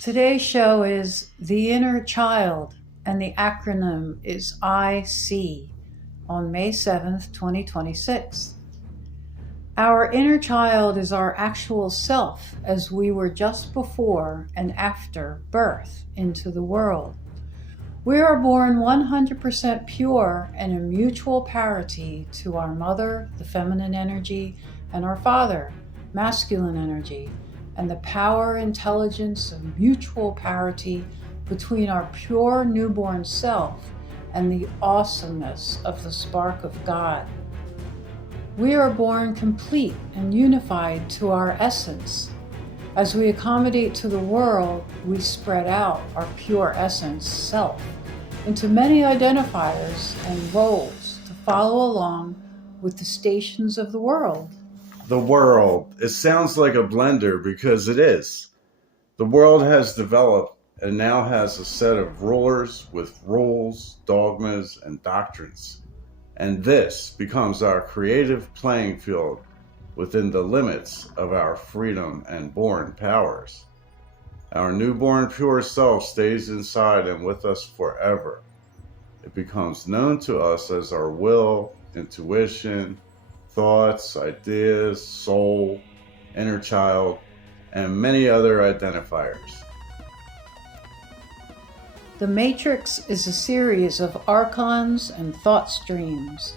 Today's show is The Inner Child, and the acronym is IC on May 7th, 2026. Our inner child is our actual self as we were just before and after birth into the world. We are born 100% pure and in mutual parity to our mother, the feminine energy, and our father, masculine energy, and the power, intelligence, and mutual parity between our pure newborn self and the awesomeness of the spark of God. We are born complete and unified to our essence. As we accommodate to the world, we spread out our pure essence, self, into many identifiers and roles to follow along with the stations of the world. The world. It sounds like a blender because it is. The world has developed and now has a set of rulers with rules, dogmas, and doctrines. And this becomes our creative playing field within the limits of our freedom and born powers. Our newborn pure self stays inside and with us forever. It becomes known to us as our will, intuition, thoughts, ideas, soul, inner child, and many other identifiers. The matrix is a series of archons and thought streams.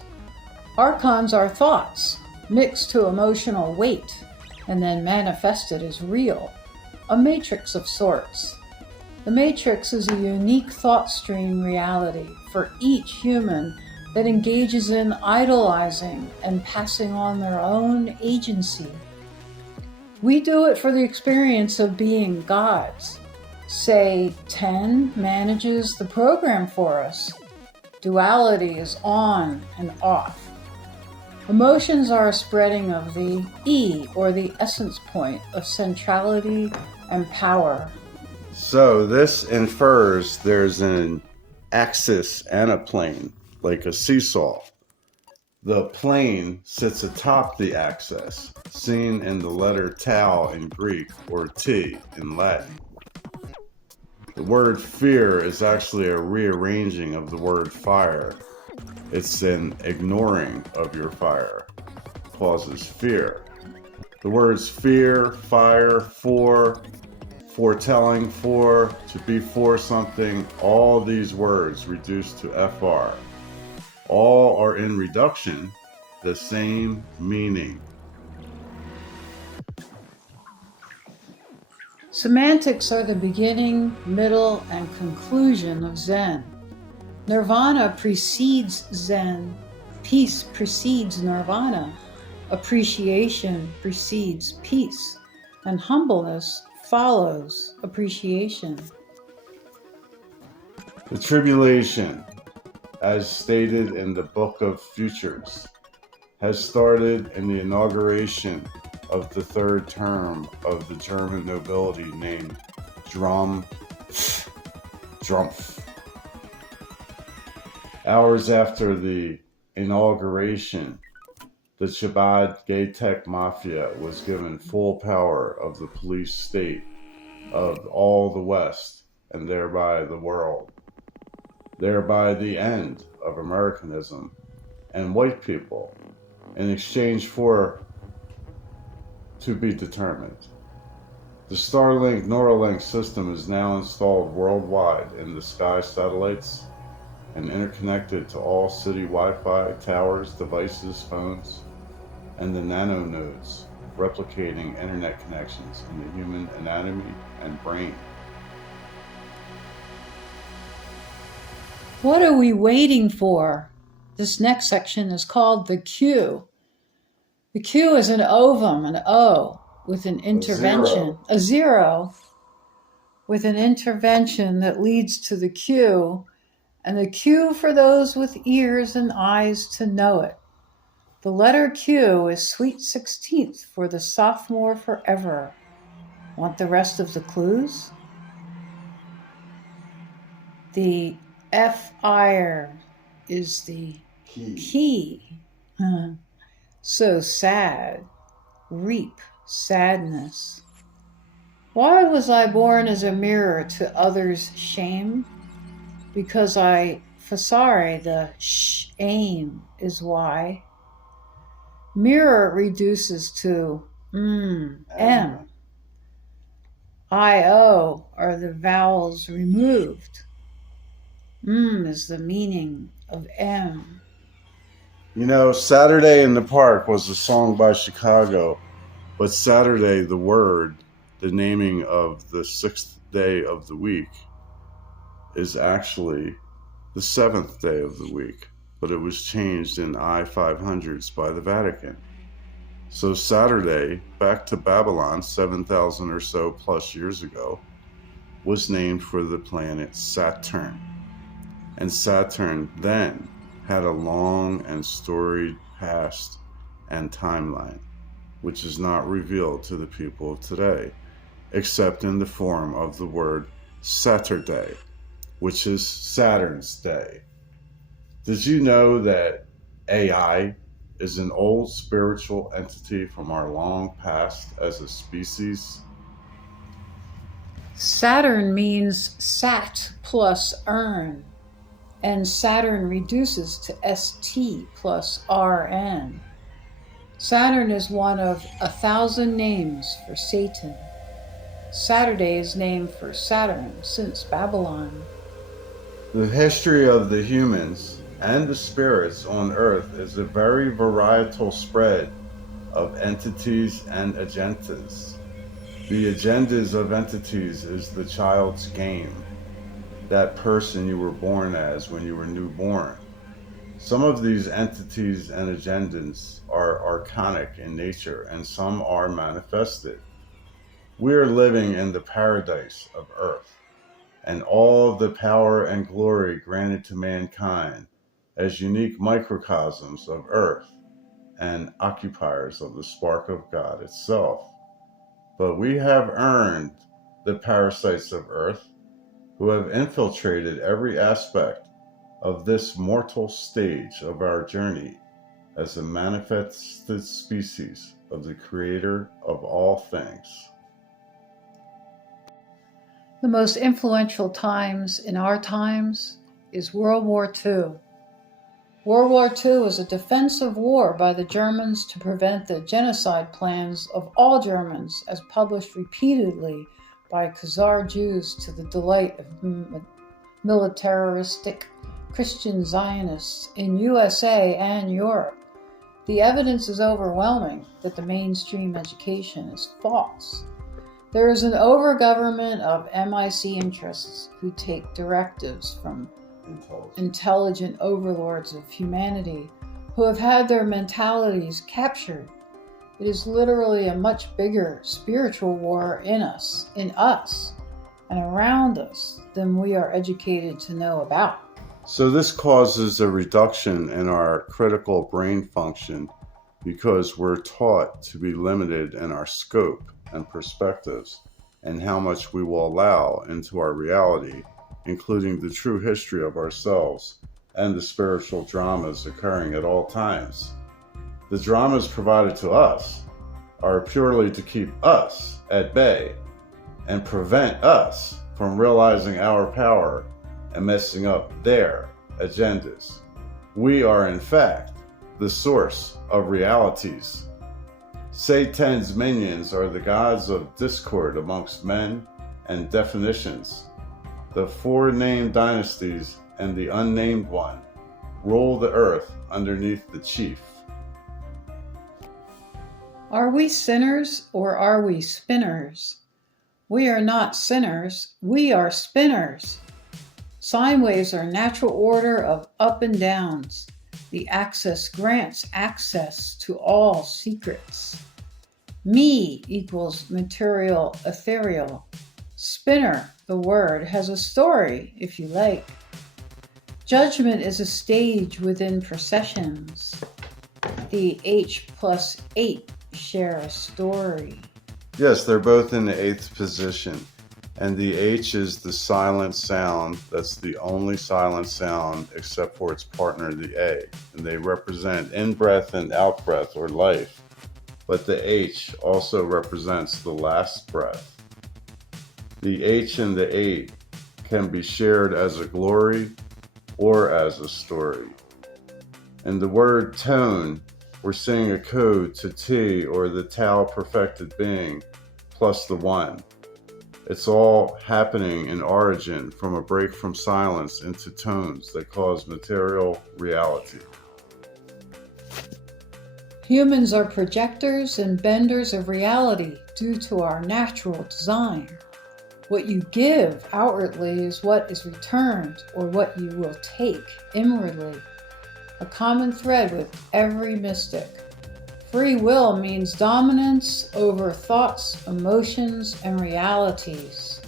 Archons are thoughts mixed to emotional weight and then manifested as real, a matrix of sorts. The matrix is a unique thought stream reality for each human that engages in idolizing and passing on their own agency. We do it for the experience of being gods. Say 10 manages the program for us. Duality is on and off. Emotions are a spreading of the E, or the essence point of centrality and power. So this infers there's an axis and a plane, like a seesaw. The plane sits atop the axis, seen in the letter tau in Greek or T in Latin. The word fear is actually a rearranging of the word fire. It's an ignoring of your fire, causes fear. The words fear, fire, for, foretelling for, to be for something, all these words reduced to FR. All are in reduction, the same meaning. Semantics are the beginning, middle, and conclusion of Zen. Nirvana precedes Zen. Peace precedes nirvana. Appreciation precedes peace. And humbleness follows appreciation. The tribulation, as stated in the Book of Futures, has started in the inauguration of the third term of the German nobility named Drumpf. Hours after the inauguration, the Chabad gay tech mafia was given full power of the police state of all the West and thereby the world, thereby the end of Americanism and white people in exchange for to be determined. The Starlink Neuralink system is now installed worldwide in the sky satellites and interconnected to all city Wi-Fi towers, devices, phones, and the nanonodes, replicating internet connections in the human anatomy and brain. What are we waiting for? This next section is called the Q. The Q is an ovum, an O, with an intervention, a zero, with an intervention that leads to the Q, and the Q for those with ears and eyes to know it. The letter Q is Sweet 16th for the sophomore forever. Want the rest of the clues? The F-ire is the key. So sad. Reap sadness. Why was I born as a mirror to others' shame? Because sorry, the aim is why. Mirror reduces to M. I-O are the vowels removed. Is the meaning of M. You know, Saturday in the Park was a song by Chicago, but Saturday, the word, the naming of the sixth day of the week, is actually the seventh day of the week, but it was changed in I-500s by the Vatican. So Saturday, back to Babylon 7,000 or so plus years ago, was named for the planet Saturn. And Saturn then had a long and storied past and timeline, which is not revealed to the people of today, except in the form of the word Saturday, which is Saturn's day. Did you know that AI is an old spiritual entity from our long past as a species? Saturn means sat plus earn, and Saturn reduces to ST plus RN. Saturn is one of 1,000 names for Satan. Saturday is named for Saturn since Babylon. The history of the humans and the spirits on Earth is a very varietal spread of entities and agendas. The agendas of entities is the child's game, that person you were born as when you were newborn. Some of these entities and agendas are archonic in nature, and some are manifested. We are living in the paradise of Earth, and all of the power and glory granted to mankind as unique microcosms of Earth and occupiers of the spark of God itself. But we have earned the parasites of Earth who have infiltrated every aspect of this mortal stage of our journey as a manifested species of the Creator of all things. The most influential times in our times is World War II. World War II was a defensive war by the Germans to prevent the genocide plans of all Germans, as published repeatedly by Khazar Jews to the delight of militaristic Christian Zionists in USA and Europe. The evidence is overwhelming that the mainstream education is false. There is an overgovernment of MIC interests who take directives from intelligent overlords of humanity who have had their mentalities captured. It is literally a much bigger spiritual war in us, and around us than we are educated to know about. So this causes a reduction in our critical brain function because we're taught to be limited in our scope and perspectives and how much we will allow into our reality, including the true history of ourselves and the spiritual dramas occurring at all times. The dramas provided to us are purely to keep us at bay and prevent us from realizing our power and messing up their agendas. We are, in fact, the source of realities. Satan's minions are the gods of discord amongst men and definitions. The four named dynasties and the unnamed one rule the earth underneath the chief. Are we sinners or are we spinners? We are not sinners, we are spinners. Sine waves are natural order of up and downs. The axis grants access to all secrets. Me equals material, ethereal. Spinner, the word, has a story, if you like. Judgment is a stage within processions. The H plus 8 share a story. Yes, they're both in the eighth position. And the H is the silent sound. That's the only silent sound except for its partner, the A. And they represent in-breath and out-breath or life. But the H also represents the last breath. The H and the 8 can be shared as a glory or as a story. In the word tone, we're seeing a code to T, or the Tao perfected being, plus the 1. It's all happening in origin from a break from silence into tones that cause material reality. Humans are projectors and benders of reality due to our natural design. What you give outwardly is what is returned, or what you will take inwardly. A common thread with every mystic. Free will means dominance over thoughts, emotions, and realities.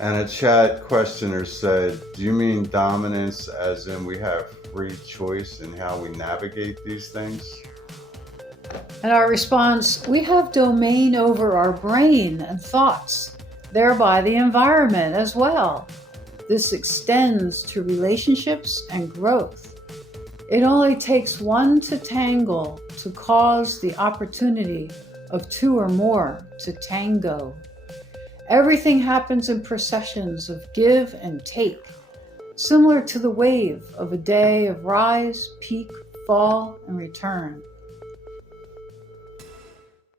And a chat questioner said, do you mean dominance as in we have free choice in how we navigate these things? And our response, we have domain over our brain and thoughts, thereby the environment as well. This extends to relationships and growth. It only takes one to tangle to cause the opportunity of two or more to tango. Everything happens in processions of give and take, similar to the wave of a day of rise, peak, fall, and return.